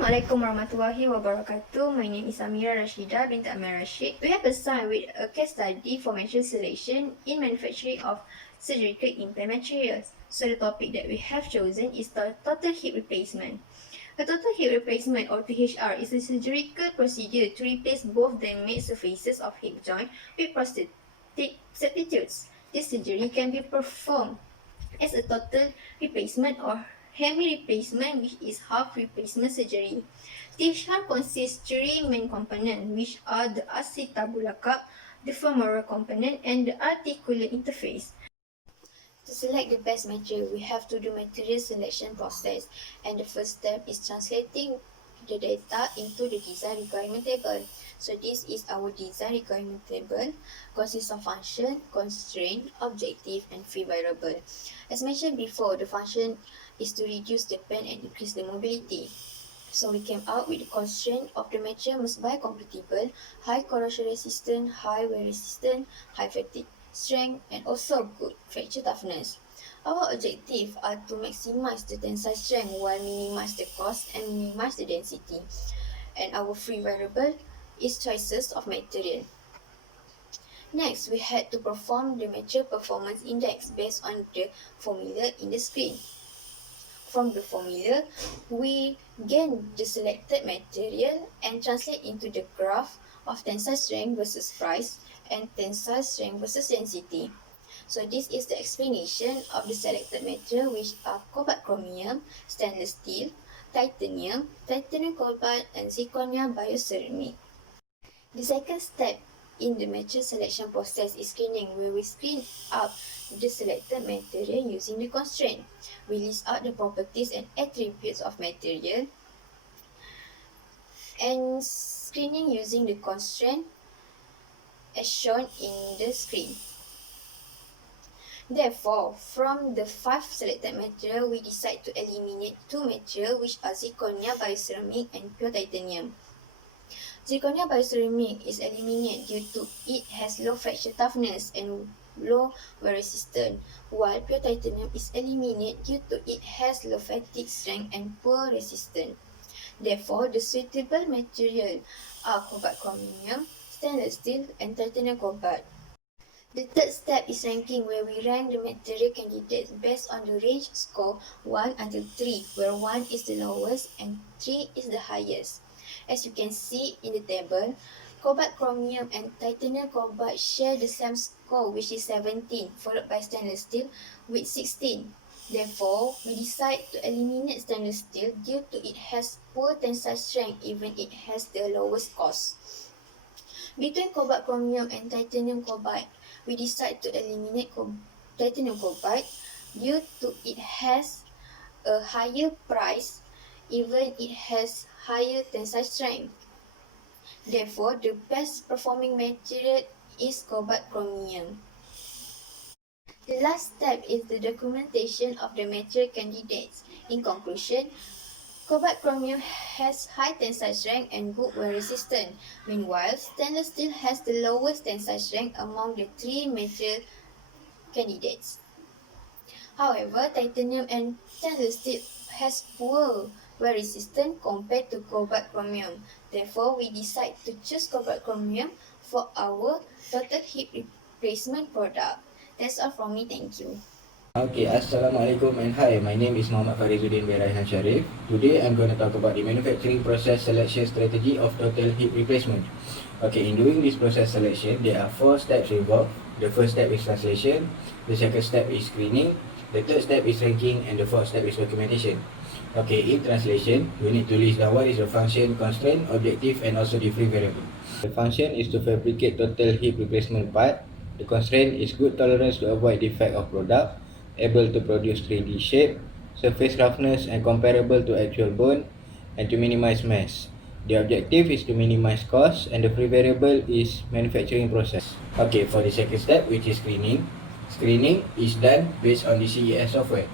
Assalamualaikum warahmatullahi wabarakatuh. My name is Amira Rashida bint Amir Rashid. We have assigned with a case study for material selection in manufacturing of surgical implant materials. So the topic that we have chosen is the total hip replacement. A total hip replacement or THR is a surgical procedure to replace both damaged surfaces of hip joint with prosthetic substitutes. This surgery can be performed as a total replacement or hemi-replacement, which is half replacement surgery. THR consists three main components, which are the acetabulum cup, the femoral component, and the articular interface. To select the best material, we have to do material selection process, and the first step is translating the data into the design requirement table. So this is our design requirement table, consists of function, constraint, objective, and free variable. As mentioned before, the function is to reduce the pain and increase the mobility. So we came out with the constraint of the material must be compatible, high corrosion resistant, high wear resistant, high fatigue strength, and also good fracture toughness. Our objective are to maximize the tensile strength while minimize the cost and minimize the density. And our free variable is choices of material. Next, we had to perform the material performance index based on the formula in the screen. From the formula, we gain the selected material and translate into the graph of tensile strength versus price and tensile strength versus density. So this is the explanation of the selected material, which are cobalt chromium, stainless steel, titanium, titanium cobalt, and zirconia bioceramic. The second step in the material selection process is screening, where we screen out the selected material using the constraint. We list out the properties and attributes of material and screening using the constraint as shown in the screen. Therefore, from the 5 selected material, we decide to eliminate 2 material, which are zirconia bioceramic and pure titanium. Zirconia bioceramic is eliminated due to it has low fracture toughness and low wear resistance, while pure titanium is eliminated due to it has low fatigue strength and poor resistance. Therefore, the suitable material are cobalt chromium, stainless steel, and titanium cobalt. The third step is ranking, where we rank the material candidates based on the range score 1 until 3, where 1 is the lowest and 3 is the highest. As you can see in the table, cobalt chromium and titanium cobalt share the same score, which is 17, followed by stainless steel with 16. Therefore, we decide to eliminate stainless steel due to it has poor tensile strength even it has the lowest cost. Between cobalt chromium and titanium cobalt, we decide to eliminate titanium cobalt due to it has a higher price even it has higher tensile strength. Therefore, the best performing material is cobalt chromium. The last step is the documentation of the material candidates. In conclusion, cobalt chromium has high tensile strength and good wear resistance. Meanwhile, stainless steel has the lowest tensile strength among the 3 material candidates. However, titanium and stainless steel has poor wear resistance compared to cobalt chromium. Therefore, we decide to choose cobalt chromium for our total hip replacement product. That's all from me. Thank you. Okay, Assalamualaikum and hi, my name is Muhammad Farizuddin bin Raihan Sharif. Today I'm going to talk about the manufacturing process selection strategy of total hip replacement. Okay, in doing this process selection, there are 4 steps involved. The first step is translation, the second step is screening, the third step is ranking, and the fourth step is documentation. Okay, in translation, we need to list down what is the function, constraint, objective, and also the free variable. The function is to fabricate total hip replacement part. The constraint is good tolerance to avoid defect of product, able to produce 3D shape, surface roughness and comparable to actual bone, and to minimize mess. The objective is to minimize cost, and the free variable is manufacturing process. Okay, for the second step, which is screening. Screening is done based on the CES software,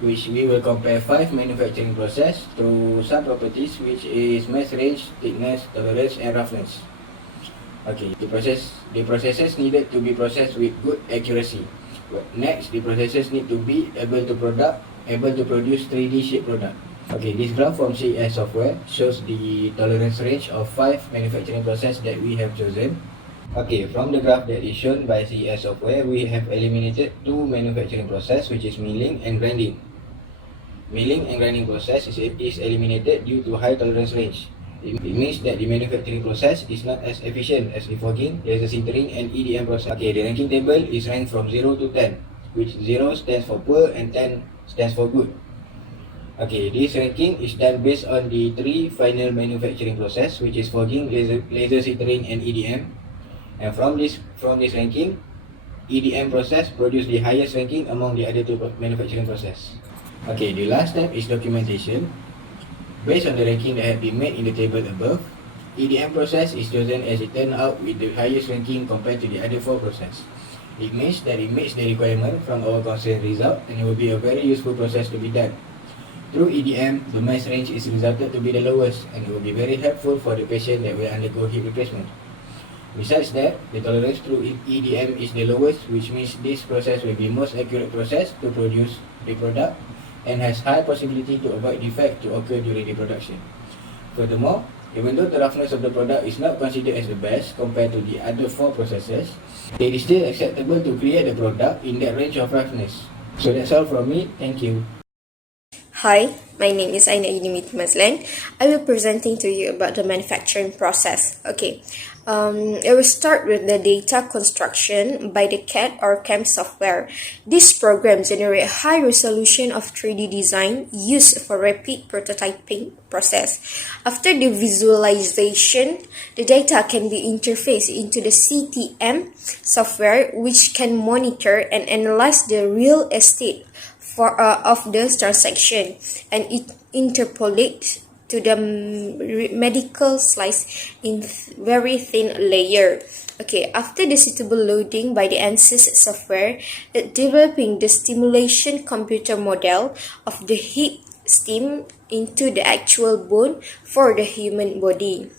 which we will compare 5 manufacturing process to some properties, which is mass range, thickness, tolerance, and roughness. Okay, the processes needed to be processed with good accuracy. Next, the processes need to be able to produce 3D shape product. Okay, this graph from CES software shows the tolerance range of 5 manufacturing processes that we have chosen. Okay, from the graph that is shown by CES software, we have eliminated 2 manufacturing process, which is milling and grinding. Milling and grinding process is eliminated due to high tolerance range. It means that the manufacturing process is not as efficient as defogging, laser sintering, and EDM process. Okay, the ranking table is ranked from 0 to 10, which 0 stands for poor and 10 stands for good. Okay, this ranking is done based on the 3 final manufacturing process, which is fogging, laser sintering, and EDM. And from this ranking, EDM process produce the highest ranking among the other 2 manufacturing process. Okay, the last step is documentation. Based on the ranking that have been made in the table above, EDM process is chosen as it turned out with the highest ranking compared to the other 4 process. It means that it meets the requirement from our concerned result, and it will be a very useful process to be done. Through EDM, the mass range is resulted to be the lowest, and it will be very helpful for the patient that will undergo hip replacement. Besides that, the tolerance through EDM is the lowest, which means this process will be most accurate process to produce the product and has high possibility to avoid defect to occur during the production. Furthermore, even though the roughness of the product is not considered as the best compared to the other 4 processes, it is still acceptable to create the product in that range of roughness. So that's all from me. Thank you. Hi, my name is Aina Idimit Mazlan. I will be presenting to you about the manufacturing process. Okay, I will start with the data construction by the CAD or CAM software. This program generates high resolution of 3D design used for rapid prototyping process. After the visualization, the data can be interfaced into the CTM software, which can monitor and analyze the real estate of the transaction, and it interpolates to the medical slice in very thin layer. Okay, after the suitable loading by the ANSYS software, it developing the stimulation computer model of the hip stem into the actual bone for the human body.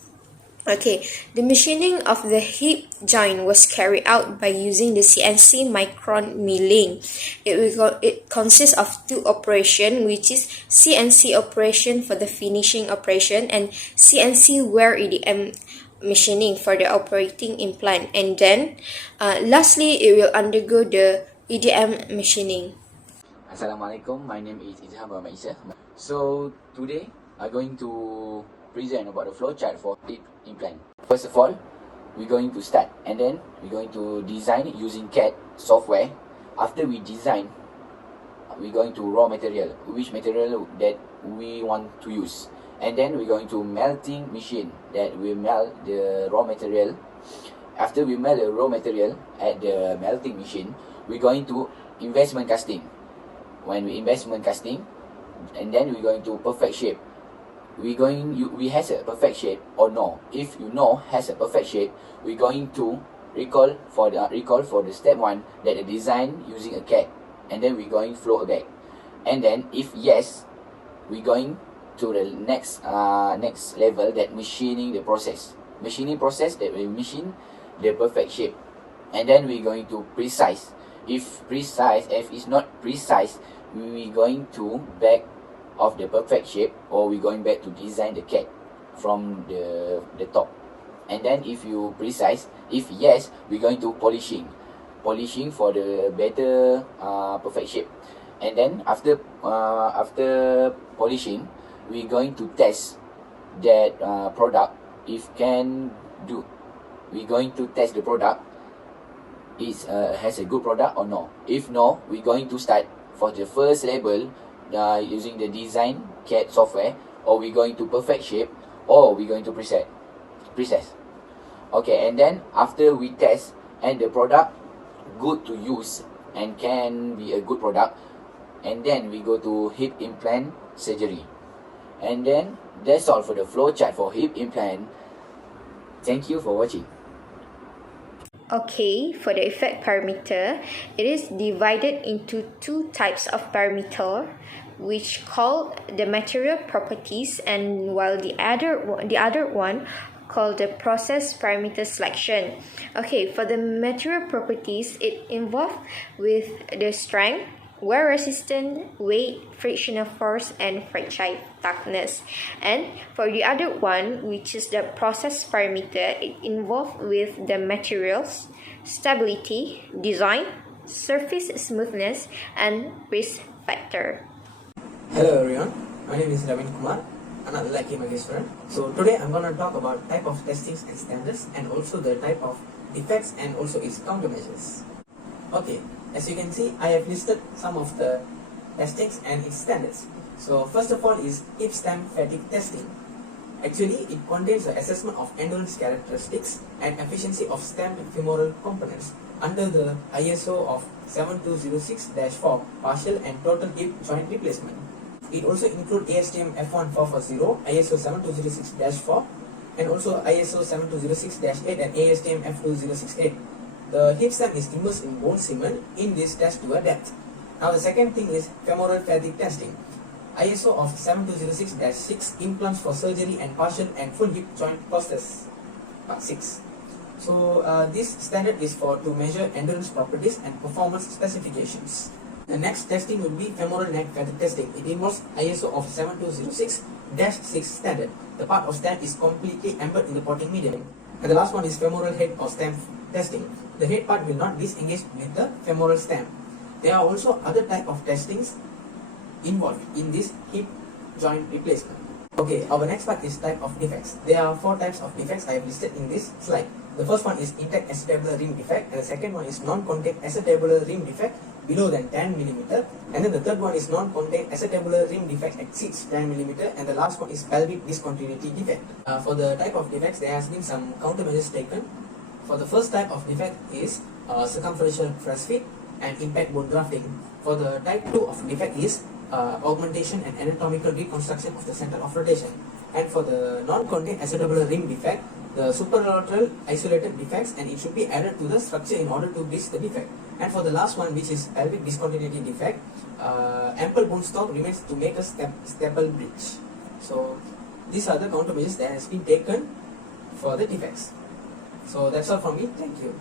Okay, the machining of the hip joint was carried out by using the CNC micron milling. It consists of 2 operations, which is CNC operation for the finishing operation and CNC wear EDM machining for the operating implant. And then, lastly, it will undergo the EDM machining. Assalamualaikum, my name is Izham Muhammad Isa. So today I'm going to present about the flowchart for hip implant. First of all, we're going to start and then we're going to design using CAD software. After we design, we're going to raw material, which material that we want to use. And then we're going to melting machine that will melt the raw material. After we melt the raw material at the melting machine, we're going to investment casting. When we investment casting, and then we're going to perfect shape. We has a perfect shape or no. If you know has a perfect shape, we're going to recall for the step 1 that the design using a CAD, and then we're going flow back. And then if yes, we're going to the next level, that machining the process. Machining process that we machine the perfect shape, and then we're going to precise. If it's not precise, we're going to back of the perfect shape, or we're going back to design the CAD from the top. And then if you precise, if yes, we're going to polishing for the better perfect shape. And then after polishing, we're going to test that product if can do. We're going to test the product is has a good product or no. If no, we're going to start for the first level using the design CAD software, or we're going to perfect shape, or we're going to preset. Okay, and then after we test and the product good to use and can be a good product, and then we go to hip implant surgery. And then that's all for the flow chart for hip implant. Thank you for watching. Okay, for the effect parameter, it is divided into 2 types of parameter, which called the material properties, and while the other one called the process parameter selection. Okay, for the material properties, it involved with the strength, wear resistance, weight, frictional force, and fracture toughness. And for the other one, which is the process parameter, it involved with the materials, stability, design, surface smoothness, and risk factor. Hello everyone, my name is Ravin Kumar, another like Mageshwaran. So today I'm going to talk about type of testings and standards and also the type of defects and also its countermeasures. Okay, as you can see, I have listed some of the testings and its standards. So first of all is hip stem fatigue testing. Actually, it contains the assessment of endurance characteristics and efficiency of stamped femoral components under the ISO of 7206-4 partial and total hip joint replacement. It also includes ASTM F1440, ISO 7206-4 and also ISO 7206-8 and ASTM F2068. The hip stem is immersed in bone cement in this test to a depth. Now the second thing is femoral fatigue testing. ISO of 7206-6 implants for surgery and partial and full hip joint prosthesis, part 6. So this standard is to measure endurance properties and performance specifications. The next testing will be femoral neck fatigue testing. It involves ISO of 7206-6 standard. The part of stem is completely embedded in the potting medium. And the last one is femoral head or stem testing. The head part will not disengage with the femoral stem. There are also other type of testings involved in this hip joint replacement. Okay, our next part is type of defects. There are 4 types of defects I have listed in this slide. The first one is intact acetabular rim defect, and the second one is non-contact acetabular rim defect below than 10 mm, and then the third one is non-contact acetabular rim defect exceeds 10 mm, and the last one is pelvic discontinuity defect. For the type of defects, there has been some countermeasures taken. For the first type of defect is circumferential fresh fit and impact bone grafting. For the type 2 of defect is augmentation and anatomical reconstruction of the center of rotation. And for the non-contact acetabular rim defect, the superlateral isolated defects, and it should be added to the structure in order to bridge the defect. And for the last one, which is pelvic discontinuity defect, ample bone stock remains to make a staple bridge. So these are the countermeasures that has been taken for the defects. So that's all from me. Thank you.